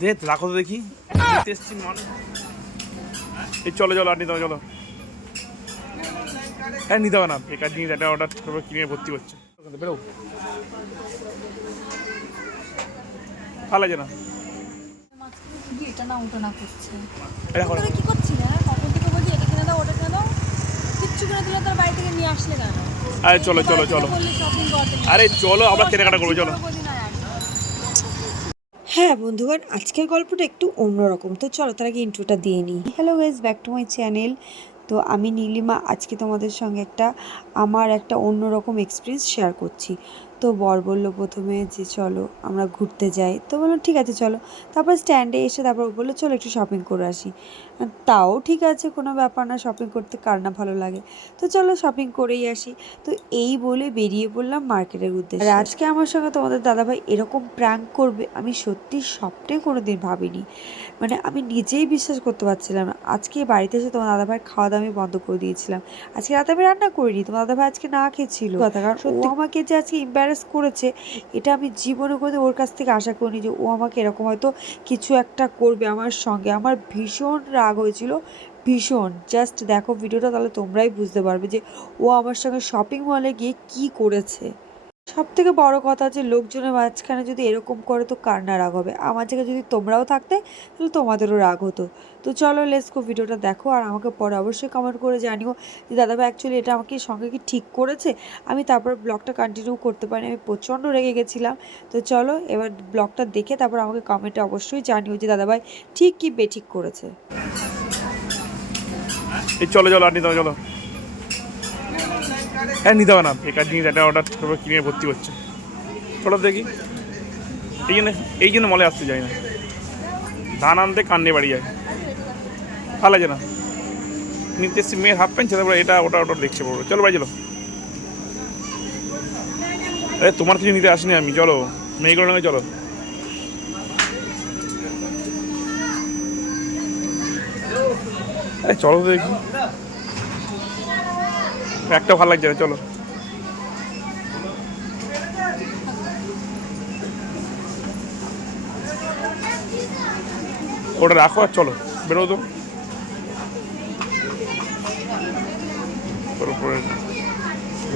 দে রাখো তো দেখি এই চলো চলো আর নিতে হবে চলো। হ্যাঁ নিতে হবে না, বেকার জিনিস একটা অর্ডার কিনে ভর্তি করছে। বেরো ভালো লাগে না। এটা না ওটা না করছে। এটা করো। কি করছিস না? কখন থেকে বলছি এটা কিনে দাও ওটা কিনে দাও। কিচ্ছু করে দিলে তোর বাড়ি থেকে নিয়ে আসলে কেন? আরে চলো চলো চলো, আরে চলো আমরা কেনাকাটা করবো চলো। হ্যাঁ বন্ধুগণ, আজকের গল্পটা একটু অন্যরকম। তো চলো তার আগে ইন্ট্রোটা দিয়ে নিই। Hello guys, back to my channel. তো আমি নীলিমা আজকে তোমাদের সঙ্গে আমার একটা অন্যরকম এক্সপিরিয়েন্স শেয়ার করছি। তো বর বললো প্রথমে যে চলো আমরা ঘুরতে যাই, তো বললাম ঠিক আছে চলো। তারপর স্ট্যান্ডে এসে তারপর বললো চলো একটু শপিং করে আসি। তাও ঠিক আছে, কোনো ব্যাপার না, শপিং করতে কার না ভালো লাগে। তো চলো শপিং করেই আসি। তো এই বলে বেরিয়ে পড়লাম মার্কেটের উদ্দেশ্যে। আর আজকে আমার সঙ্গে তোমাদের দাদাভাই এরকম প্র্যাঙ্ক করবে আমি সত্যি স্বপ্নে কোনো দিন ভাবিনি। মানে আমি নিজেই বিশ্বাস করতে পারছিলাম না। আজকে বাড়িতে এসে তোমার দাদাভাইয়ের খাওয়া দাওয়া আমি বন্ধ করে দিয়েছিলাম। আজকে রাতে আমি রান্না করিনি, তোমার দাদাভাই আজকে না খেয়েছিল কথা। কারণ ও আমাকে যে আজকে এম্বারেস করেছে, এটা আমি জীবনে করে ওর কাছ থেকে আশা করিনি যে ও আমাকে এরকম হয়তো কিছু একটা করবে আমার সঙ্গে। আমার ভীষণ রাগ হয়েছিল, ভীষণ। জাস্ট দেখো ভিডিওটা, তাহলে তোমরাই বুঝতে পারবে যে ও আমার সঙ্গে শপিং মলে গিয়ে কি করেছে। সব থেকে বড় কথা যে লোকজনের মাঝখানে যদি এরকম করে তো কার না রাগ হবে। আমার জায়গায় যদি তোমরাও থাকতে তাহলে তোমাদেরও রাগ হতো। তো চলো লেটস গো, ভিডিওটা দেখো আর আমাকে পরে অবশ্যই কমেন্ট করে জানিও যে দাদাভাই অ্যাকচুয়ালি এটা আমাকে সঙ্গে কি ঠিক করেছে। আমি তারপর ব্লগটা কন্টিনিউ করতে পারিনি, আমি প্রচণ্ড রেগে গেছিলাম। তো চলো এবার ব্লগটা দেখে তারপর আমাকে কমেন্টে অবশ্যই জানিও যে দাদাভাই ঠিক কি বেঠিক করেছে। এই চলো চলো আর নিতে হবে চলো। হ্যাঁ নিতে হবে না, বেকার জিনিস একটা অর্ডার কিনে ভর্তি করছে। চলো দেখি। এই জন্য মলে আসতে যাই না, ধান আনতে কান্নে বাড়ি যায়, ভালো লাগে না। নিতে এসছি মেয়ের হাফ প্যান্ট, তারপরে এটা ওটা ওটা দেখছে পড়বে। চলো বাড়ি চলো। আরে তোমার কিছু নিতে আসিনি আমি, চলো মেয়েগুলো নামে চলো। আরে চলো তো দেখি, একটা ভালো লাগছে না, চলো। ওটা রাখো আর চলো বেরো তো।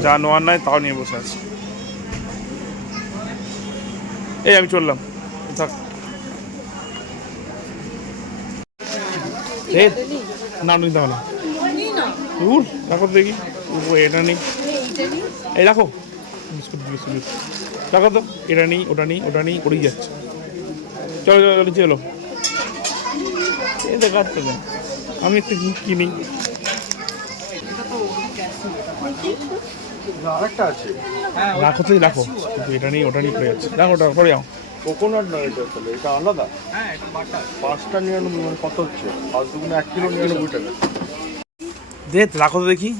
যা নোয়ার নাই তাও নিয়ে বসে আছে। এই আমি চললাম, থাক। না নিতে হবে না, রাখো তো দেখি। এটা নেই, এই রাখো বিস্কুট বিস্কুট রাখো তো। এটা নেই ওটা নেই ওটা নেই করেই যাচ্ছে। চলো চলো চলো চলো। এই দেখাচ্ছে না, আমি একটু কিনি। রাখো তো রাখো, কিন্তু এটা নেই ওটা নেই করে যাচ্ছে। রাখো ওটা করে যাও। কোকোনাট নয় এটা, আসলে এটা আলাদা। হ্যাঁ এটা বাটার। 5টা 99 মানে কত হচ্ছে? 5 দুগুণে 1 কিলো 99 টাকা। দে রাখো তো দেখি।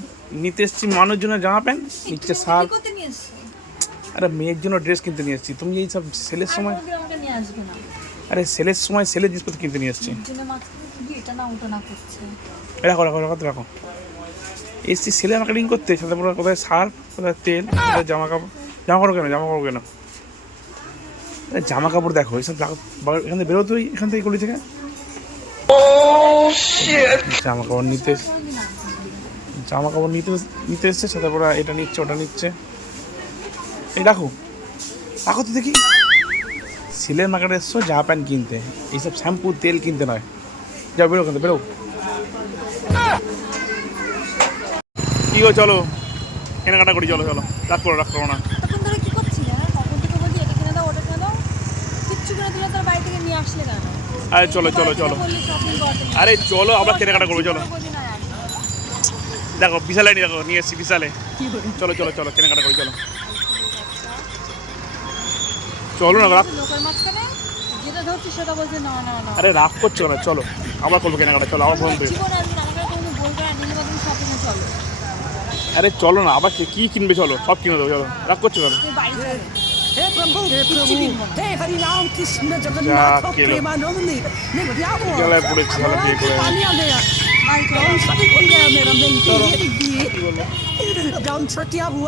নিতে এসছি মানুষের জন্য জামা প্যান্ট, নিচ্ছে শার্ট। আরে মেয়ের জন্য ড্রেস কিনতে নিয়ে এসছি। তুমি এই সব সেলের সময়, আরে সেলের সময় সেলের জিনিসপত্র কিনতে নিয়ে এসছি। রাখো রাখো রাখো রাখো। এসছি সেলে মার্কেটিং করতে, সাথে কোথায় সার্ফ, কোথায় তেল, কোথায় জামা কাপড়। জামা কাপড় কেন, জামা কাপড় কেন? আরে জামা কাপড় দেখো, এইসব এখান থেকে বেরো তুই, এখান থেকে গলি থেকে। জামা কাপড় নিতে নিতে এসছে, সাথে পরে এটা নিচ্ছে ওটা নিচ্ছে। এই রাখো রাখো তো দেখি। সিলের মার্কেটে এসছো জামা প্যান্ট কিনতে, এইসব শ্যাম্পু তেল কিনতে নয়। যাও বেরো, ওখানে বেরো। কি গো চলো কেনাকাটা করি, চলো চলো। রাখ করো না। তখন ধরে কি করছিস না? কখন থেকে বলছি এটা কিনে দাও ওটা কিনে দাও। কিচ্ছু করে দিলে তোর বাড়ি থেকে নিয়ে আসলে কেন? আরে চলো চলো চলো, আরে চলো আমরা কেনাকাটা করবো চলো। দেখো বিশালে দেখো নিয়ে এসছি, বিশালে। চলো চলো চলো কেনাকাটা করি চলো। চলো না রাখ, যেটা ধরছি সেটা বলছে না না না। আরে রাগ করছো না, চলো আমরা করবো কেনাকাটা। চলো আমার ফোন পে। আরে চলো না, আবার কি কিনবে, চলো সব কিনে দেবো, চলো। রাগ করছো কেন? हे प्रभु हे हरि राम कृष्ण जगन्नाथ प्रेमानंदी नित्यावो गला पड़ेছে ভালো বিয়ে করে। पानी आ गया डाउन सटी हो गया मेरा नहीं ये डाउन छटिया हुआ।